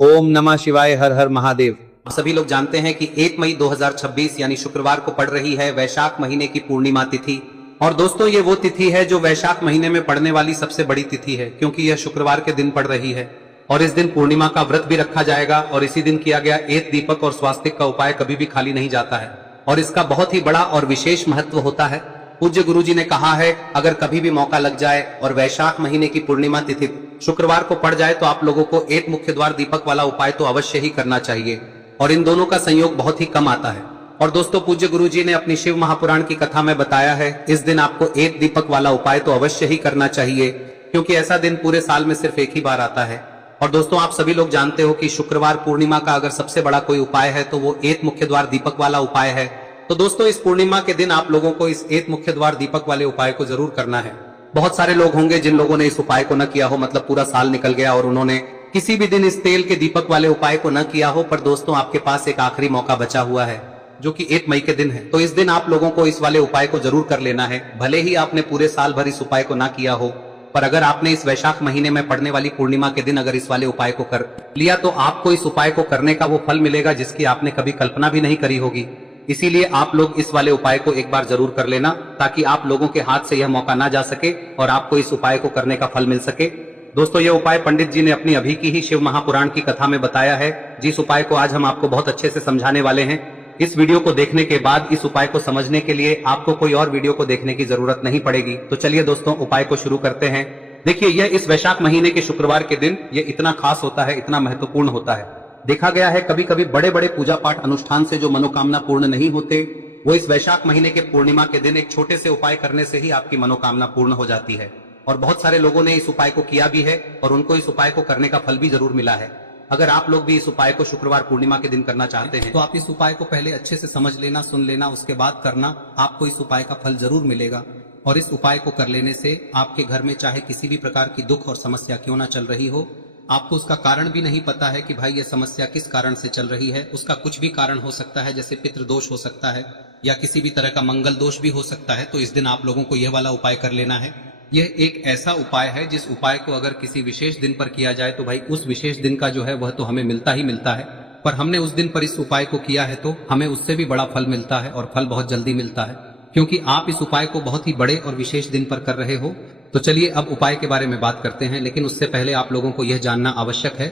ओम नमः शिवाय। हर हर महादेव। सभी लोग जानते हैं कि 1 मई 2026 यानी शुक्रवार को पड़ रही है वैशाख महीने की पूर्णिमा तिथि। और दोस्तों ये वो तिथि है जो वैशाख महीने में पड़ने वाली सबसे बड़ी तिथि है, क्योंकि यह शुक्रवार के दिन पड़ रही है। और इस दिन पूर्णिमा का व्रत भी रखा जाएगा और इसी दिन किया गया एक दीपक और स्वास्तिक का उपाय कभी भी खाली नहीं जाता है और इसका बहुत ही बड़ा और विशेष महत्व होता है। पूज्य गुरुजी ने कहा है, अगर कभी भी मौका लग जाए और वैशाख महीने की पूर्णिमा तिथि शुक्रवार को पड़ जाए तो आप लोगों को एक मुख्य द्वार दीपक वाला उपाय तो अवश्य ही करना चाहिए और इन दोनों का संयोग बहुत ही कम आता है। और दोस्तों पूज्य गुरुजी ने अपनी शिव महापुराण की कथा में बताया है, इस दिन आपको एक दीपक वाला उपाय तो अवश्य ही करना चाहिए, क्योंकि ऐसा दिन पूरे साल में सिर्फ एक ही बार आता है। और दोस्तों आप सभी लोग जानते हो कि शुक्रवार पूर्णिमा का अगर सबसे बड़ा कोई उपाय है तो वो एक मुख्य द्वार दीपक वाला उपाय है। तो दोस्तों इस पूर्णिमा के दिन आप लोगों को इस एक मुख्य द्वार दीपक वाले उपाय को जरूर करना है। बहुत सारे लोग होंगे जिन लोगों ने इस उपाय को न किया हो, मतलब पूरा साल निकल गया और उन्होंने किसी भी दिन इस तेल के दीपक वाले उपाय को न किया हो, पर दोस्तों आपके पास एक आखिरी मौका बचा हुआ है जो कि 1 मई के दिन है। तो इस दिन आप लोगों को इस वाले उपाय को जरूर कर लेना है। भले ही आपने पूरे साल भर इस उपाय को ना किया हो, पर अगर आपने इस वैशाख महीने में पड़ने वाली पूर्णिमा के दिन अगर इस वाले उपाय को कर लिया तो आपको इस उपाय को करने का वो फल मिलेगा जिसकी आपने कभी कल्पना भी नहीं करी होगी। इसीलिए आप लोग इस वाले उपाय को एक बार जरूर कर लेना, ताकि आप लोगों के हाथ से यह मौका ना जा सके और आपको इस उपाय को करने का फल मिल सके। दोस्तों ये उपाय पंडित जी ने अपनी अभी की ही शिव महापुराण की कथा में बताया है, जिस उपाय को आज हम आपको बहुत अच्छे से समझाने वाले हैं। इस वीडियो को देखने के बाद इस उपाय को समझने के लिए आपको कोई और वीडियो को देखने की जरूरत नहीं पड़ेगी। तो चलिए दोस्तों उपाय को शुरू करते हैं। देखिए यह इस वैशाख महीने के शुक्रवार के दिन ये इतना खास होता है, इतना महत्वपूर्ण होता है। देखा गया है कभी कभी बड़े बड़े पूजा पाठ अनुष्ठान से जो मनोकामना पूर्ण नहीं होते, वो इस वैशाख महीने के पूर्णिमा के दिन एक छोटे से उपाय करने से ही आपकी मनोकामना पूर्ण हो जाती है। और बहुत सारे लोगों ने इस उपाय को किया भी है और उनको इस उपाय को करने का फल भी जरूर मिला है। अगर आप लोग भी इस उपाय को शुक्रवार पूर्णिमा के दिन करना चाहते हैं तो आप इस उपाय को पहले अच्छे से समझ लेना, सुन लेना, उसके बाद करना। आपको इस उपाय का फल जरूर मिलेगा। और इस उपाय को कर लेने से आपके घर में चाहे किसी भी प्रकार की दुख और समस्या क्यों ना चल रही हो, आपको उसका कारण भी नहीं पता है कि भाई ये समस्या किस कारण से चल रही है, उसका कुछ भी कारण हो सकता है, जैसे पितृदोष हो सकता है या किसी भी तरह का मंगल दोष भी हो सकता है। तो इस दिन आप लोगों को यह वाला उपाय कर लेना है। यह एक ऐसा उपाय है जिस उपाय को अगर किसी विशेष दिन पर किया जाए तो भाई उस विशेष दिन का जो है वह तो हमें मिलता ही मिलता है, पर हमने उस दिन पर इस उपाय को किया है तो हमें उससे भी बड़ा फल मिलता है और फल बहुत जल्दी मिलता है, क्योंकि आप इस उपाय को बहुत ही बड़े और विशेष दिन पर कर रहे हो। तो चलिए अब उपाय के बारे में बात करते हैं, लेकिन उससे पहले आप लोगों को यह जानना आवश्यक है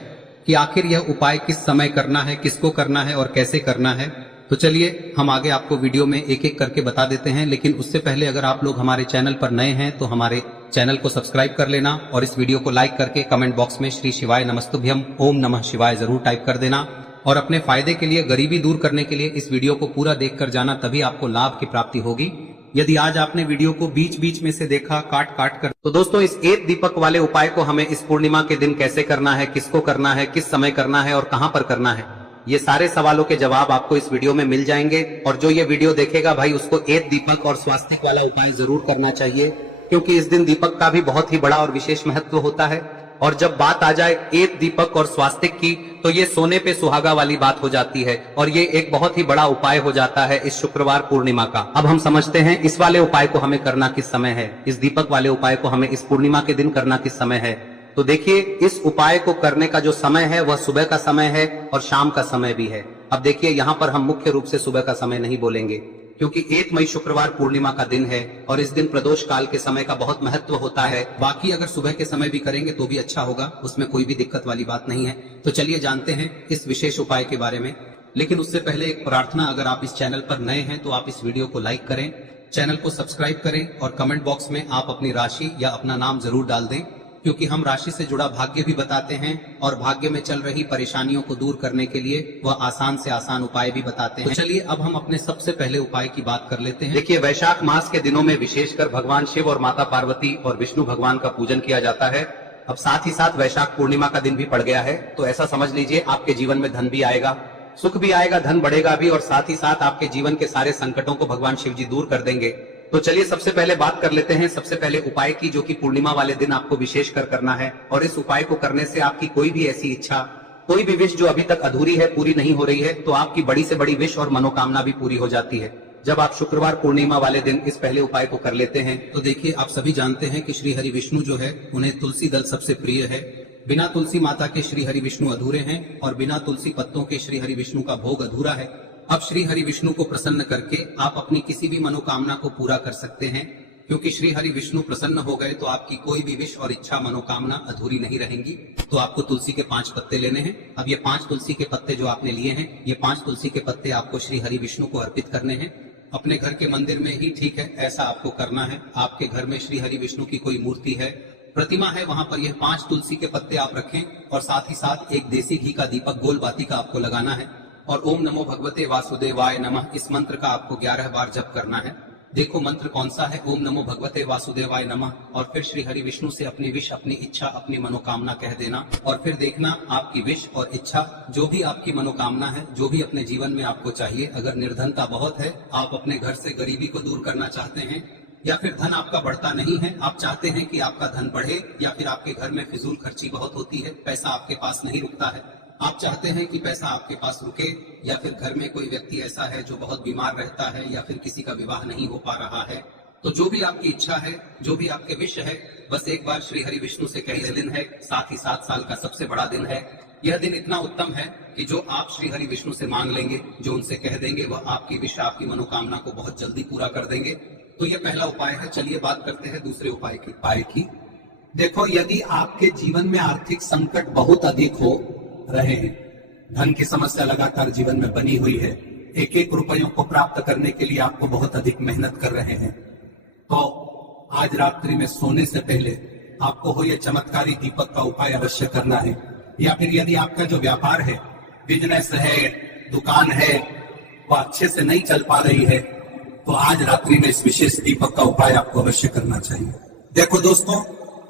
कि आखिर यह उपाय किस समय करना है, किसको करना है और कैसे करना है। तो चलिए हम आगे आपको वीडियो में एक एक करके बता देते हैं, लेकिन उससे पहले अगर आप लोग हमारे चैनल पर नए हैं तो हमारे चैनल को सब्सक्राइब कर लेना और इस वीडियो को लाइक करके कमेंट बॉक्स में श्री शिवाय नमस्तुभ्यम ओम नमः शिवाय जरूर टाइप कर देना। और अपने फायदे के लिए, गरीबी दूर करने के लिए इस वीडियो को पूरा देख कर जाना, तभी आपको लाभ की प्राप्ति होगी। यदि आज आपने वीडियो को बीच बीच में से देखा काट काट कर, तो दोस्तों इस एक दीपक वाले उपाय को हमें इस पूर्णिमा के दिन कैसे करना है, किसको करना है, किस समय करना है और कहां पर करना है, ये सारे सवालों के जवाब आपको इस वीडियो में मिल जाएंगे। और जो ये वीडियो देखेगा भाई उसको एक दीपक और स्वास्तिक वाला उपाय जरूर करना चाहिए, क्योंकि इस दिन दीपक का भी बहुत ही बड़ा और विशेष महत्व होता है। और जब बात आ जाए एक दीपक और स्वास्तिक की तो ये सोने पे सुहागा वाली बात हो जाती है और ये एक बहुत ही बड़ा उपाय हो जाता है इस शुक्रवार पूर्णिमा का। अब हम समझते हैं इस वाले उपाय को हमें करना किस समय है, इस दीपक वाले उपाय को हमें इस पूर्णिमा के दिन करना किस समय है। तो देखिए इस उपाय को करने का जो समय है वह सुबह का समय है और शाम का समय भी है। अब देखिए यहाँ पर हम मुख्य रूप से सुबह का समय नहीं बोलेंगे, क्योंकि 1 मई शुक्रवार पूर्णिमा का दिन है और इस दिन प्रदोष काल के समय का बहुत महत्व होता है। बाकी अगर सुबह के समय भी करेंगे तो भी अच्छा होगा, उसमें कोई भी दिक्कत वाली बात नहीं है। तो चलिए जानते हैं इस विशेष उपाय के बारे में। लेकिन उससे पहले एक प्रार्थना, अगर आप इस चैनल पर नए हैं तो आप इस वीडियो को लाइक करें, चैनल को सब्सक्राइब करें और कमेंट बॉक्स में आप अपनी राशि या अपना नाम जरूर डाल दें, क्योंकि हम राशि से जुड़ा भाग्य भी बताते हैं और भाग्य में चल रही परेशानियों को दूर करने के लिए वह आसान से आसान उपाय भी बताते हैं। तो चलिए अब हम अपने सबसे पहले उपाय की बात कर लेते हैं। देखिए वैशाख मास के दिनों में विशेषकर भगवान शिव और माता पार्वती और विष्णु भगवान का पूजन किया जाता है। अब साथ ही साथ वैशाख पूर्णिमा का दिन भी पड़ गया है, तो ऐसा समझ लीजिए आपके जीवन में धन भी आएगा, सुख भी आएगा, धन बढ़ेगा भी और साथ ही साथ आपके जीवन के सारे संकटों को भगवान शिव जी दूर कर देंगे। तो चलिए सबसे पहले बात कर लेते हैं सबसे पहले उपाय की, जो कि पूर्णिमा वाले दिन आपको विशेष कर करना है। और इस उपाय को करने से आपकी कोई भी ऐसी इच्छा, कोई भी विश जो अभी तक अधूरी है, पूरी नहीं हो रही है, तो आपकी बड़ी से बड़ी विश और मनोकामना भी पूरी हो जाती है जब आप शुक्रवार पूर्णिमा वाले दिन इस पहले उपाय को कर लेते हैं। तो देखिए आप सभी जानते हैं कि श्री हरि विष्णु जो है उन्हें तुलसी दल सबसे प्रिय है बिना तुलसी माता के श्री हरि विष्णु अधूरे हैं और बिना तुलसी पत्तों के श्री हरि विष्णु का भोग अधूरा है। अब श्री हरि विष्णु को प्रसन्न करके आप अपनी किसी भी मनोकामना को पूरा कर सकते हैं, क्योंकि श्री हरि विष्णु प्रसन्न हो गए तो आपकी कोई भी विश और इच्छा मनोकामना अधूरी नहीं रहेंगी। तो आपको तुलसी के 5 पत्ते लेने हैं। अब ये 5 तुलसी के पत्ते जो आपने लिए हैं, ये 5 तुलसी के पत्ते आपको श्री हरि विष्णु को अर्पित करने हैं। अपने घर के मंदिर में ही ठीक है, ऐसा आपको करना है। आपके घर में श्री हरि विष्णु की कोई मूर्ति है, प्रतिमा है, वहां पर यह 5 तुलसी के पत्ते आप रखें और साथ ही साथ एक देसी घी का दीपक गोल बाती का आपको लगाना है और ओम नमो भगवते वासुदेवाय नमः इस मंत्र का आपको 11 बार जप करना है। देखो मंत्र कौन सा है, ओम नमो भगवते वासुदेवाय नमः, और फिर श्री हरि विष्णु से अपनी विश, अपनी इच्छा, अपनी मनोकामना कह देना और फिर देखना आपकी विश और इच्छा, जो भी आपकी मनोकामना है, जो भी अपने जीवन में आपको चाहिए। अगर निर्धनता बहुत है, आप अपने घर से गरीबी को दूर करना चाहते हैं, या फिर धन आपका बढ़ता नहीं है, आप चाहते हैं कि आपका धन बढ़े, या फिर आपके घर में फिजूल खर्ची बहुत होती है, पैसा आपके पास नहीं रुकता है, आप चाहते हैं कि पैसा आपके पास रुके, या फिर घर में कोई व्यक्ति ऐसा है जो बहुत बीमार रहता है, या फिर किसी का विवाह नहीं हो पा रहा है, तो जो भी आपकी इच्छा है, जो भी आपके विश है, बस एक बार श्री हरि विष्णु से कह दिन है। साथ ही 7 साल का सबसे बड़ा दिन है। यह दिन इतना उत्तम है कि जो आप श्री हरि विष्णु से मांग लेंगे, जो उनसे कह देंगे, वह आपकी विश, आपकी मनोकामना को बहुत जल्दी पूरा कर देंगे। तो यह पहला उपाय है। चलिए बात करते हैं दूसरे उपाय की। देखो, यदि आपके जीवन में आर्थिक संकट बहुत अधिक हो रहे हैं, धन की समस्या लगातार जीवन में बनी हुई है, एक एक रुपयों को प्राप्त करने के लिए आपको बहुत अधिक मेहनत कर रहे हैं, तो आज रात्रि में सोने से पहले आपको हो यह चमत्कारी दीपक का उपाय अवश्य करना है। या फिर यदि आपका जो व्यापार है, बिजनेस है, दुकान है, वो अच्छे से नहीं चल पा रही है, तो आज रात्रि में इस विशेष दीपक का उपाय आपको अवश्य करना चाहिए। देखो दोस्तों,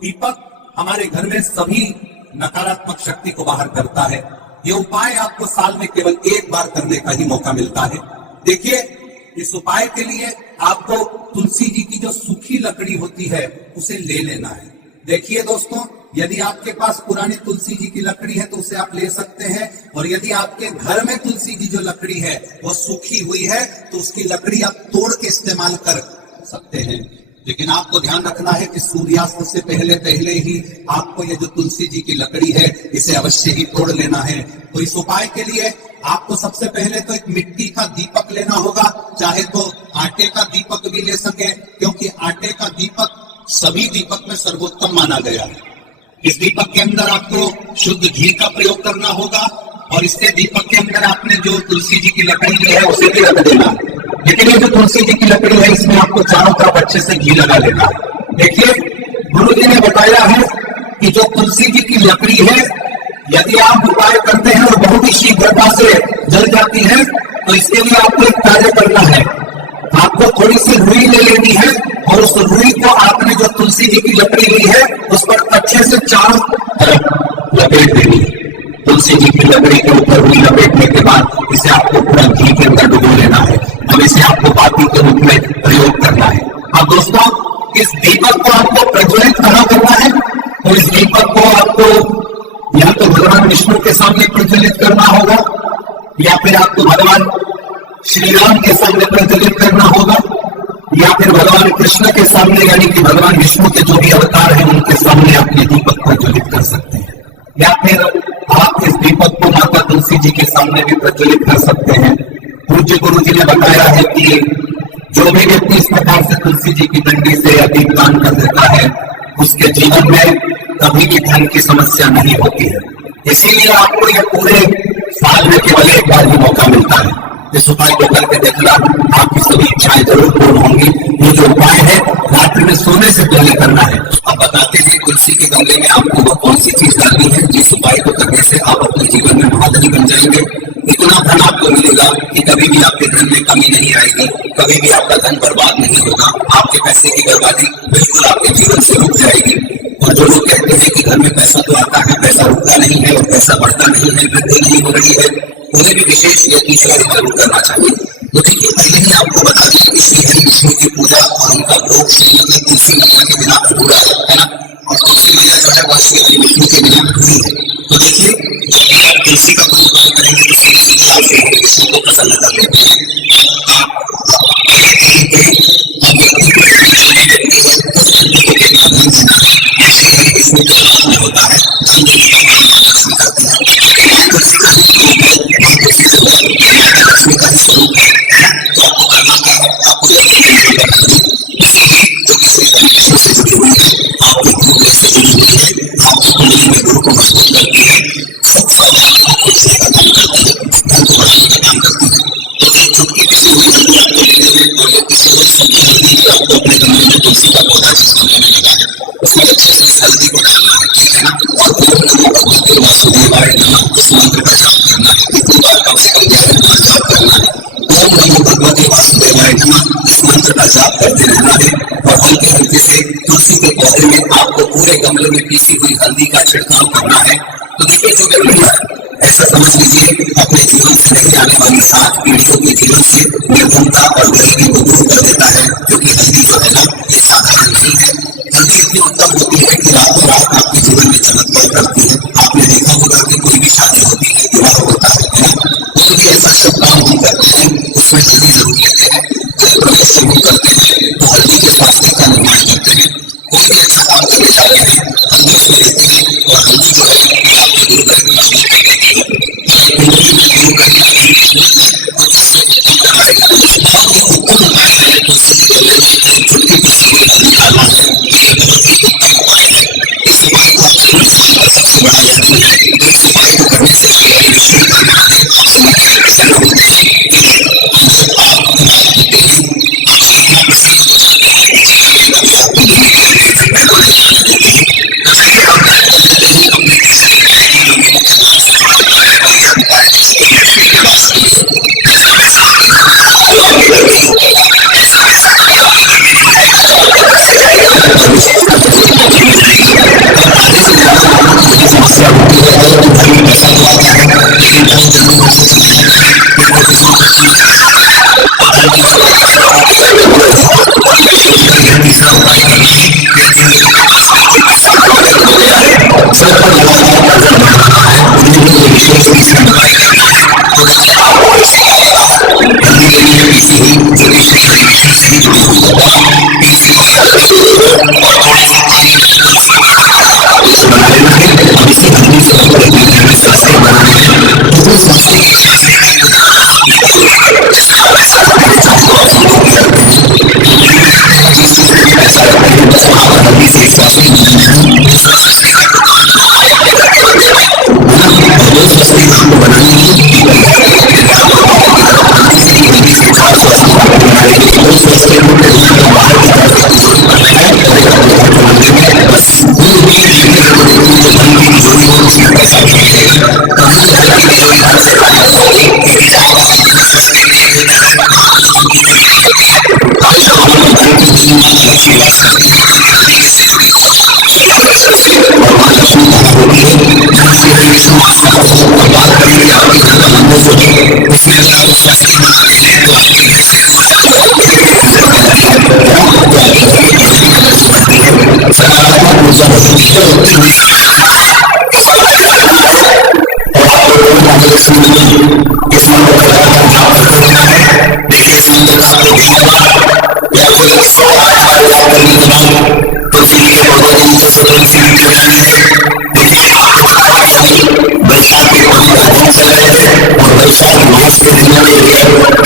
दीपक हमारे घर में सभी नकारात्मक शक्ति को बाहर करता है। ये उपाय आपको साल में केवल एक बार करने का ही मौका मिलता है। देखिए, इस उपाय के लिए आपको तुलसी जी की जो सूखी लकड़ी होती है उसे ले लेना है। देखिए दोस्तों, यदि आपके पास पुरानी तुलसी जी की लकड़ी है तो उसे आप ले सकते हैं, और यदि आपके घर में तुलसी जी जो लकड़ी है वो सूखी हुई है तो उसकी लकड़ी आप तोड़ के इस्तेमाल कर सकते हैं। लेकिन आपको ध्यान रखना है कि सूर्यास्त से पहले पहले ही आपको ये जो तुलसी जी की लकड़ी है इसे अवश्य ही तोड़ लेना है। तो इस उपाय के लिए आपको सबसे पहले तो एक मिट्टी का दीपक लेना होगा, चाहे तो आटे का दीपक भी ले सके, क्योंकि आटे का दीपक सभी दीपक में सर्वोत्तम माना गया है। इस दीपक के अंदर आपको शुद्ध घी का प्रयोग करना होगा, और इसके दीपक के अंदर आपने जो तुलसी जी की लकड़ी ली है उसे भी रख देना। लेकिन ये जो तुलसी जी की लकड़ी है, इसमें आपको चारों तरफ अच्छे से घी लगा लेना है। देखिए, गुरु जी ने बताया है कि जो तुलसी जी की लकड़ी है, यदि आप उपाय करते हैं और बहुत ही शीघ्रता से जल जाती है, तो इसके लिए आपको एक कार्य करना है। आपको थोड़ी सी रुई ले लेनी है, और उस रुई को आपने जो तुलसी जी की लकड़ी ली है उस पर अच्छे से चारों तरफ लपेट देनी है। तुलसी जी की लकड़ी के ऊपर रुई लपेटने के बाद इसे आपको पूरा घी के अंदर डुबो लेना है। अब इसे आपको बाती के रूप में प्रयोग करना है। अब दोस्तों, इस दीपक को आपको प्रज्वलित कहाँ करना है, तो इस दीपक को आपको या तो भगवान विष्णु के सामने प्रज्वलित करना होगा, या फिर आपको भगवान श्री राम के सामने प्रज्वलित करना होगा, या फिर भगवान कृष्ण के सामने, यानी कि भगवान विष्णु के जो भी अवतार हैं उनके सामने आप ये दीपक प्रज्वलित कर सकते हैं। या फिर आप इस दीपक को माता तुलसी जी के सामने भी प्रज्वलित कर सकते हैं। पूज्य गुरु जी ने बताया है कि जो भी व्यक्ति इस प्रकार से तुलसी जी की डंडी से दीप दान कर देता है, उसके जीवन में कभी भी धन की समस्या नहीं होती है। इसीलिए आपको यह पूरे साल में केवल एक बार ही मौका मिलता है। इस उपाय को करके देखना, आपकी सभी इच्छाएं जरूर पूर्ण होंगी। ये जो उपाय है रात्रि में सोने से पहले करना है। अब बताते हैं तुलसी के गमले में आपको वो कौन सी चीज डालनी है जिस उपाय को करने से आप अपने जीवन में महाधनी बन जाएंगे। इतना धन आपको मिलेगा कि कभी भी आपके धन में कमी नहीं आएगी, कभी भी आपका धन बर्बाद नहीं होगा। आपके पैसे की बर्बादी बिल्कुल आपके जीवन से रुक जाएगी। और जो लोग कहते हैं कि घर में पैसा तो आता है, पैसा रुकता नहीं है और पैसा बढ़ता नहीं है, वृद्धि नहीं हो रही है, उन्हें भी विशेष ये ईश्वर जरूर करना चाहिए। तो देखिए, पहले ही आपको बता दें कि श्री हरि विष्णु की पूजा और उनका भोग श्रीमती तुलसी मैया के बिना अधूरा है ना, और तुलसी मैया जो है वह श्री हरि विष्णु के बिना अधूरी है। तो देखिए, जब भी आप तुलसी का कोई उपाय करेंगे तो सीधे सीधे आप श्री हरि विष्णु को प्रसन्न कर लेते हैं। व्यक्ति है उस व्यक्ति को कितना धन देना है, श्री हरि विष्णु के हाथ में होता है। धन देने तुलसी के पौधे में आपको पूरे गमले में पीसी हुई हल्दी का छिड़काव करना है। तो देखिए जो व्यक्ति है ऐसा समझ लीजिए अपने जीवन से नहीं आने वाली 7 पीढ़ियों के जीवन से निर्धनता और गरीबी को दूर कर देता है, क्योंकि हल्दी जो है ना ये साधारण नहीं है। हल्दी इतनी उत्तम होती है कि रातों रात आपके जीवन में चमत्कार करती है। आपने देखा होगा कि कोई भी शादी होती है, विवाह होता है ना, कोई भी ऐसा शुभ काम हम करते हैं उसमें हल्दी जरूर लेते हैं। प्रवेश शुरू करते हैं तो हल्दी के स्वास्थ्य का निर्माण करते हैं। कोई भी अच्छा काम करने जा रहे हैं हल्दी उसमें लेते हैं और हल्दी जो है आपको दूर करके शामिल कर देती है। गुरु कहीं ना कहीं मजबूत है तो इससे उत्तम उपाय बहुत ही उत्तम उपाय है। तुलसी के गमले में एक चुटकी पीसी हुई हल्दी डालना है। ये बहुत ही उत्तम उपाय है। इस उपाय को आप जरूर इस्तेमाल कर। सबसे बड़ा यह दिन है तो इस उपाय को करने से आगे बड़ी विशेष महादेव आपसे मिलकर प्रसन्न होते हैं कि जब आप होते हैं आपसे इतना प्रसन्न हो जाते हैं कि जीवन में कभी आपको दुनिया के लिए पैदा नहीं आने देते हैं। तो चलिए हम तय कर लेते हैं अपने तीसरे वीडियो में मुख्य बात से हमारे कार्य का यह उपाय जिसकी लक्ष्मी के पास ऐसा वैसा आपके घर में हो तो आपके घर में हो ऐसा वैसा कभी आपके घर में नहीं आएगा। कैसे जाएगा हो जाएगी। और आधे से ज्यादा लोगों को यही समस्या होती है कि घर में पैसा तो आता है लेकिन बहुत जल्दी वो खुद नहीं आता है, फिर वो किसी को खर्च नहीं करता है। और घर की उसको यह तीसरा उपाय करना है। यदि लोगों के पास बिल्कुल पैसा हो गया है, सर पर लगातार कर्जा बढ़ रहा है, उन्हें भी ये विशेष तीसरा उपाय करना है। तो देखिए आपको ऐसी हल्दी लेनी है पीसी हुई जो कि श्री हरिविष्णु से ही जुड़ी हुई है। पीसी हुई हल्दी और थोड़ा सा पानी में तुलसी का उसे बना लेना है। और इसी हल्दी से अपने घर में शास्त्र बनाने हैं। तो उस शास्त्र के शास्त्र का जो अपने घर में जैसा पैसा रखना चाहते हो संभव करते हैं। जिस चीज में पैसा रखते हैं बस वहां पर हल्दी से एक शास्त्री बनाना है। उस शास्त्री का जो काम जो है अपने घर के बच्चे हैं और उस शास्त्री काम को बनाने के लिए हल्दी से ही हल्दी से खास शास्त्री बनाएंगे। उस शास्त्री को बाहर की तरफ एक जोड़ी करना है और एक अपने घर के मंदिर में बस कोई भी व्यक्ति को देखिए जो हल्दी की जोड़ी हो उसमें पैसा नहीं मिलेगा। कभी भी हल्दी की जोड़ी घर से खाली नहीं होगी, क्योंकि जहाँ वहाँ बिजनेस करने के लिए होता है वहाँ लोगों की जोड़ी नहीं होती है। हमेशा वहाँ पर घर की देवी माता लक्ष्मी वास करती है क्योंकि हल्दी किससे जुड़ी हो और माँ लक्ष्मी वास होती है। जहाँ श्री हरिविष्णु वास करते हैं और बात करें कि आपके घर का मंदिर जो है उसमें अगर आप शास्त्री बनाते हैं तो आपके घर से दूर सकारात्मक ऊर्जा बढ़ती है, उत्तर दिशा में जाना है, इस उपाय को करना है। और आपको रोज माता लक्ष्मी की इस मंत्र का लगातार जाप करते रहना है। देखिए इस मंत्र का आपको 20 बार या फिर 108 बार जाप करने के बाद तुलसी के पौधे में जैसे तुलसी निकल जानी है। देखिए आपको बताया कि बैसाख के पवित्र दिन चल रहे थे और बैसाख मास के दिनों में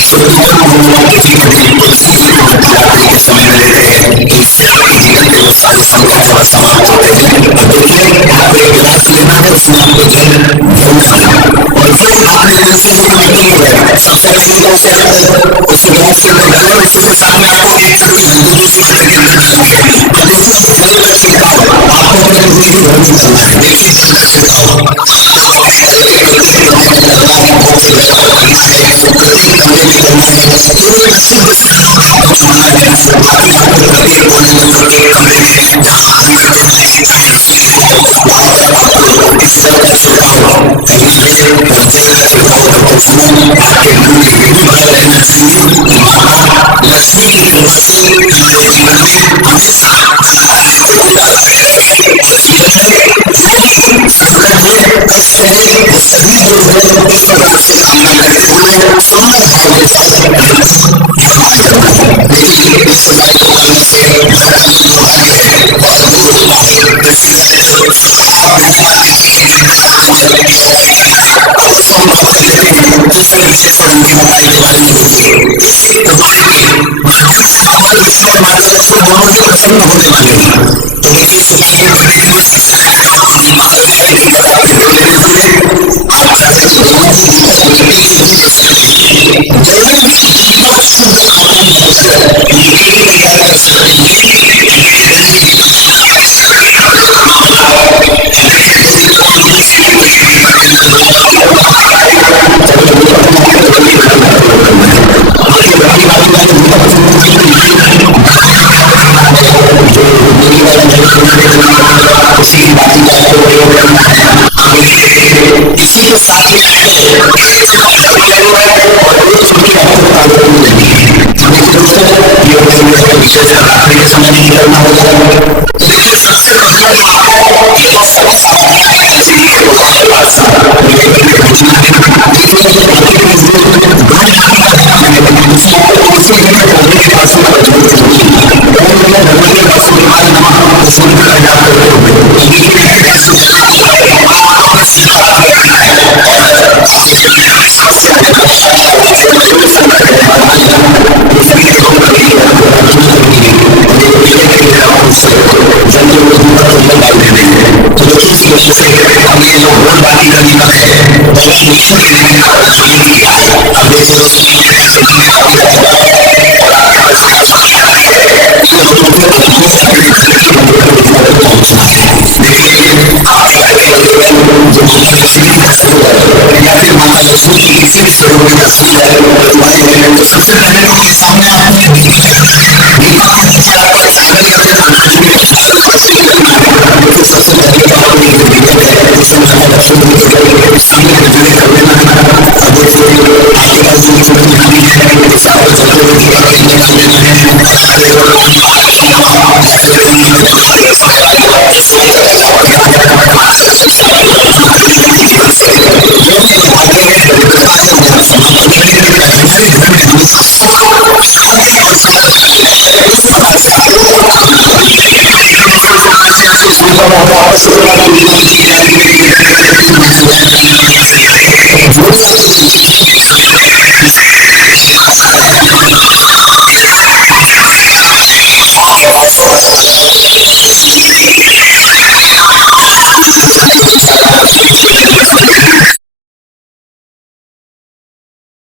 शुक्रवार पूर्णिमा तिथि के दिन तुलसी जी को नवरात्रि के समय में लेते हैं। तो इससे आपके जीवन के वो सारे संकट सब समाप्त होते हैं। और देखिए आपको एक गिलास लेना है, उसमें आपको जल भरना है और फिर आपने तुलसी जी को मिट्टी है सबसे पहले तो उसे आप उसे गिलास के अंदर डालें। उसी के साथ में आपको एक चुटकी हल्दी दूसरी चीज के अंदर डालनी है। अब देखिए इस जल का छिड़काव आपको अपने पूरे घर में करना है। देखिए जल का छिड़काव प्रत्येक कमरे में करना है। केवल 80-10 लोग हैं तो चुनना है, बाकी आपको प्रत्येक कोने में प्रत्येक कमरे में जहाँ आप अंदर कर रहे हैं चाहे रसोई हो वहां पर आपको इस जल का छिड़काव करना है। और जल का छिड़काव करते समय आपके मन में यही भाव रहना चाहिए कि माता लक्ष्मी की कृपा से हमारे जीवन में हमेशा धन बरकरार रहे। और जीवन में जो भी संकट है कष्ट है वो सभी दूर हो। इस प्रकार से कामना करते हुए सुंदर भाव के साथ यह उपाय करना है। देखिए इस उपाय को करने से घर का जो दुर्भाग्य है वह दूर होता है। दृष्टि दरिद्र आप बिना अब दोस्तों हम बात कर लेते हैं दूसरे विशेष और अंतिम उपाय के बारे में। देखिए इस उपाय में महादेव से भगवान विष्णु और माता लक्ष्मी दोनों ही प्रसन्न होने वाले हैं। तो देखिए इस उपाय को करने के लिए सबसे पहले आपको जो मंत्र है